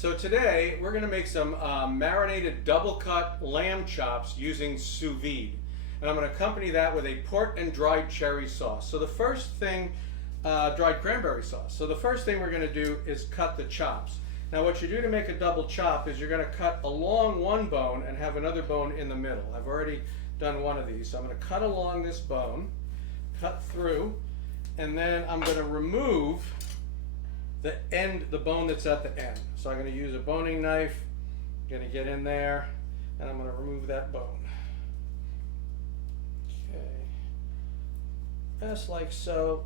So today we're going to make some marinated double cut lamb chops using sous vide. And I'm going to accompany that with a port and dried cherry sauce. So the first thing, dried cranberry sauce. So the first thing we're going to do is cut the chops. Now what you do to make a double chop is you're going to cut along one bone and have another bone in the middle. I've already done one of these. So I'm going to cut along this bone, cut through, and then I'm going to remove the bone that's at the end. So I'm going to use a boning knife, I'm going to get in there, and I'm going to remove that bone. Okay, just like so,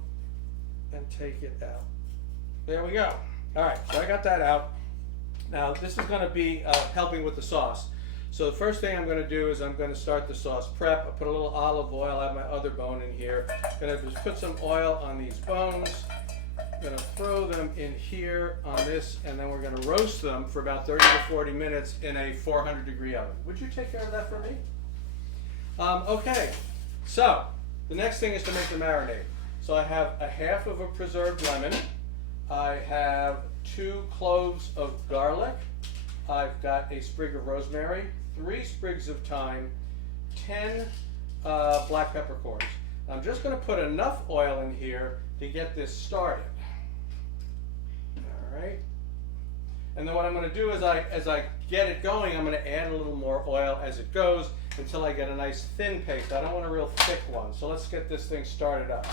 and take it out. There we go. All right, so I got that out. Now this is going to be helping with the sauce. So the first thing I'm going to do is I'm going to start the sauce prep. I put a little olive oil. I have my other bone in here. I'm going to just put some oil on these bones. I'm going to throw them in here on this, and then we're going to roast them for about 30 to 40 minutes in a 400-degree oven. Would you take care of that for me? Okay, so the next thing is to make the marinade. So I have a half of a preserved lemon. I have 2 cloves of garlic. I've got a sprig of rosemary, 3 sprigs of thyme, 10 black peppercorns. I'm just going to put enough oil in here to get this started. All right. And then what I'm going to do is as I get it going, I'm going to add a little more oil as it goes until I get a nice thin paste. I don't want a real thick one. So let's get this thing started up.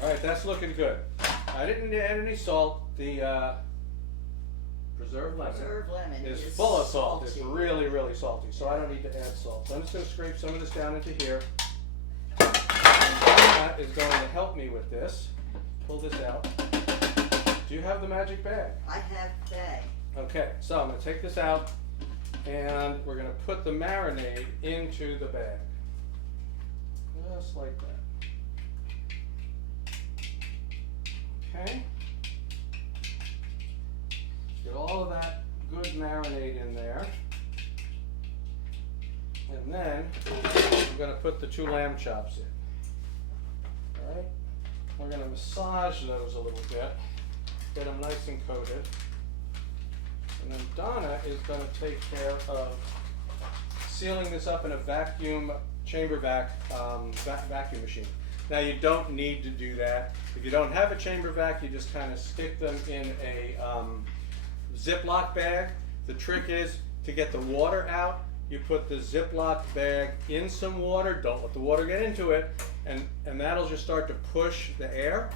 All right, that's looking good. I didn't add any salt. The preserved lemon is full of salt. It's really, really salty, so I don't need to add salt. So I'm just going to scrape some of this down into here. And that is going to help me with this. Pull this out. Do you have the magic bag? I have the bag. Okay, so I'm going to take this out, and we're going to put the marinade into the bag. Just like that. Okay, get all of that good marinade in there, and then I'm going to put the 2 lamb chops in. All right, we're going to massage those a little bit, get them nice and coated, and then Donna is going to take care of sealing this up in a vacuum machine. Now you don't need to do that. If you don't have a chamber vac, you just kind of stick them in a Ziploc bag. The trick is to get the water out, you put the Ziploc bag in some water, don't let the water get into it, and that'll just start to push the air,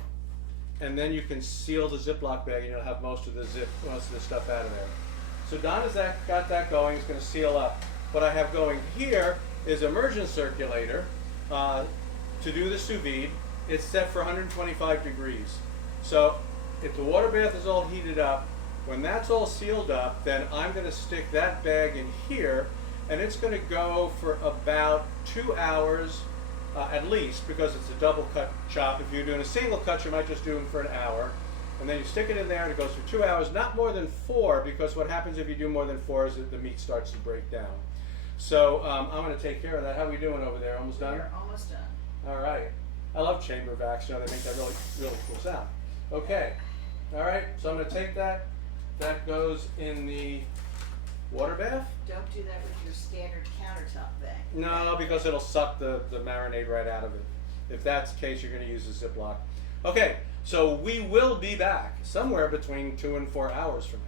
and then you can seal the Ziploc bag and you'll have most of the stuff out of there. So Donna's got that going, it's going to seal up. What I have going here is immersion circulator. To do the sous vide, it's set for 125 degrees. So if the water bath is all heated up, when that's all sealed up, then I'm going to stick that bag in here, and it's going to go for about 2 hours at least, because it's a double cut chop. If you're doing a single cut, you might just do them for an hour. And then you stick it in there and it goes for 2 hours, not more than 4, because what happens if you do more than 4 is that the meat starts to break down. So I'm going to take care of that. How are we doing over there? Almost done? We're almost done. All right. I love chamber vacs. You know, they make that really, really cool sound. Okay. All right. So I'm going to take that. That goes in the water bath. Don't do that with your standard countertop bag. No, because it'll suck the marinade right out of it. If that's the case, you're going to use a Ziploc. Okay. So we will be back somewhere between 2 and 4 hours from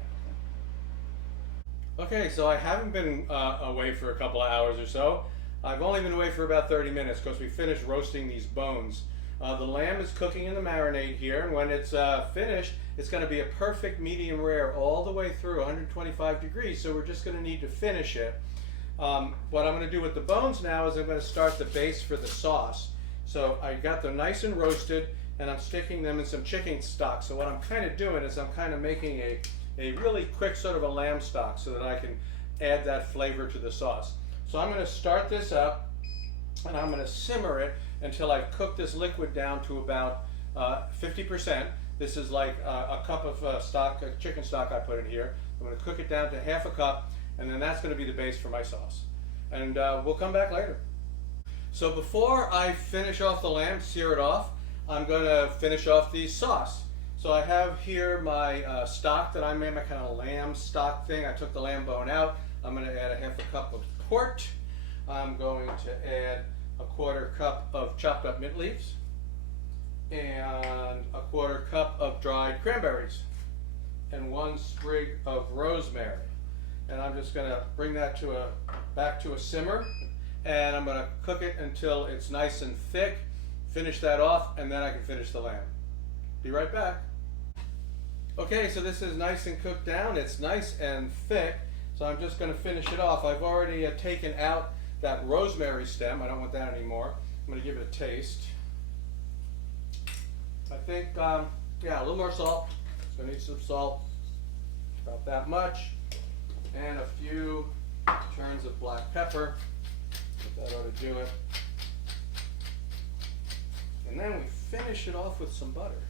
now. Okay. So I haven't been away for a couple of hours or so. I've only been away for about 30 minutes because we finished roasting these bones. The lamb is cooking in the marinade here, and when it's finished, it's going to be a perfect medium rare all the way through 125 degrees, so we're just going to need to finish it. What I'm going to do with the bones now is I'm going to start the base for the sauce. So I got them nice and roasted, and I'm sticking them in some chicken stock. So what I'm kind of doing is I'm kind of making a really quick sort of a lamb stock so that I can add that flavor to the sauce. So I'm going to start this up and I'm going to simmer it until I've cooked this liquid down to about 50%. This is like a cup of stock, chicken stock I put in here. I'm going to cook it down to half a cup, and then that's going to be the base for my sauce. And we'll come back later. So before I finish off the lamb, sear it off, I'm going to finish off the sauce. So I have here my stock that I made, my kind of lamb stock thing. I took the lamb bone out. I'm going to add a half a cup of port. I'm going to add a quarter cup of chopped up mint leaves and a quarter cup of dried cranberries and 1 sprig of rosemary. And I'm just going to bring that back to a simmer, and I'm going to cook it until it's nice and thick, finish that off, and then I can finish the lamb. Be right back. Okay, so this is nice and cooked down. It's nice and thick, so I'm just going to finish it off. I've already taken out that rosemary stem. I don't want that anymore. I'm going to give it a taste. I think, yeah, a little more salt. It's going to need some salt, about that much, and a few turns of black pepper. That ought to do it. And then we finish it off with some butter,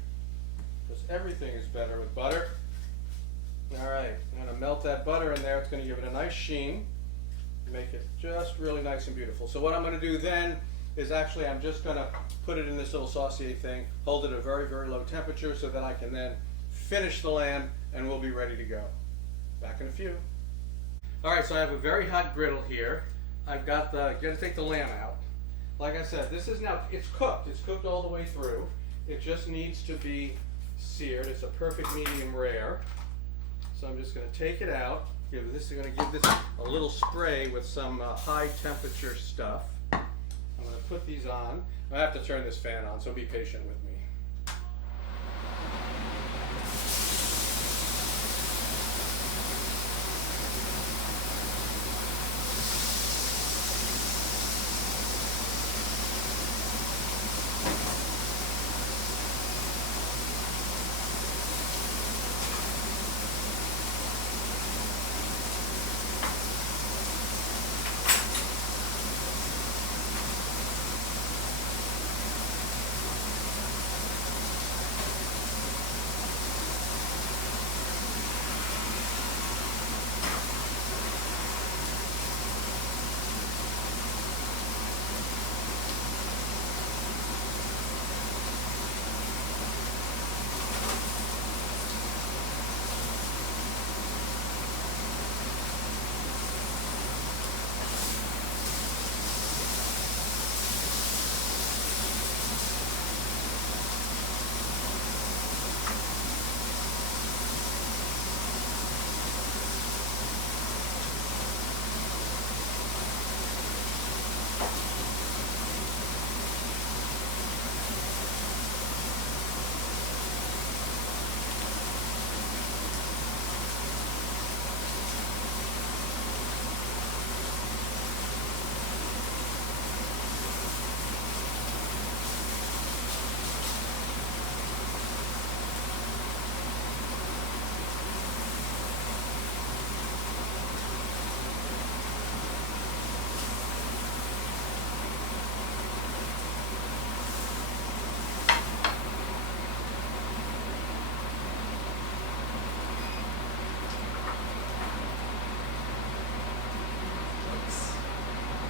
because everything is better with butter. All right, I'm going to melt that butter in there. It's going to give it a nice sheen, make it just really nice and beautiful. So what I'm going to do then is actually I'm just going to put it in this little saucier thing, hold it at a very, very low temperature so that I can then finish the lamb and we'll be ready to go. Back in a few. All right, so I have a very hot griddle here. I've got got to take the lamb out. Like I said, this is now, it's cooked. It's cooked all the way through. It just needs to be seared. It's a perfect medium rare. So I'm just going to take it out. I'm going to give this a little spray with some high temperature stuff. I'm going to put these on. I have to turn this fan on, so be patient with me.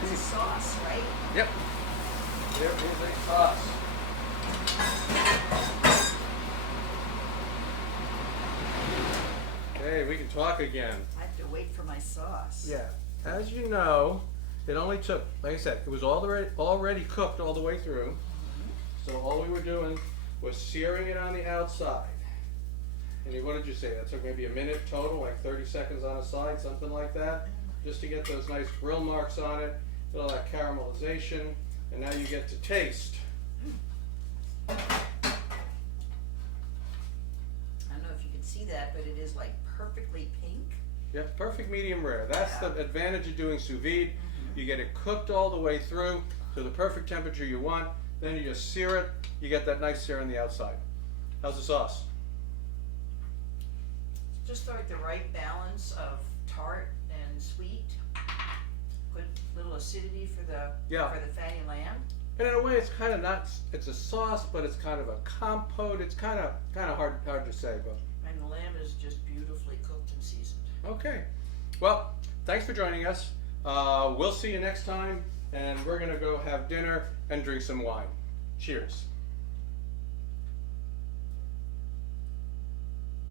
This is sauce, right? Yep. There is a sauce. Okay, we can talk again. I have to wait for my sauce. Yeah. As you know, it only took, like I said, it was already cooked all the way through. So all we were doing was searing it on the outside. And what did you say? That took maybe a minute total, like 30 seconds on a side, something like that, just to get those nice grill marks on it, get all that caramelization, and now you get to taste. I don't know if you can see that, but it is like perfectly pink. Yeah, perfect medium rare. That's the advantage of doing sous vide. You get it cooked all the way through to the perfect temperature you want. Then you just sear it. You get that nice sear on the outside. How's the sauce? Just like the right balance of tart and sweet. Good little little acidity for the Yeah. fatty lamb. And in a way, it's kind of not. It's a sauce, but it's kind of a compote. It's kind of hard to say, but. And the lamb is just beautifully cooked and seasoned. Okay. Well, thanks for joining us. We'll see you next time, and we're gonna go have dinner and drink some wine. Cheers.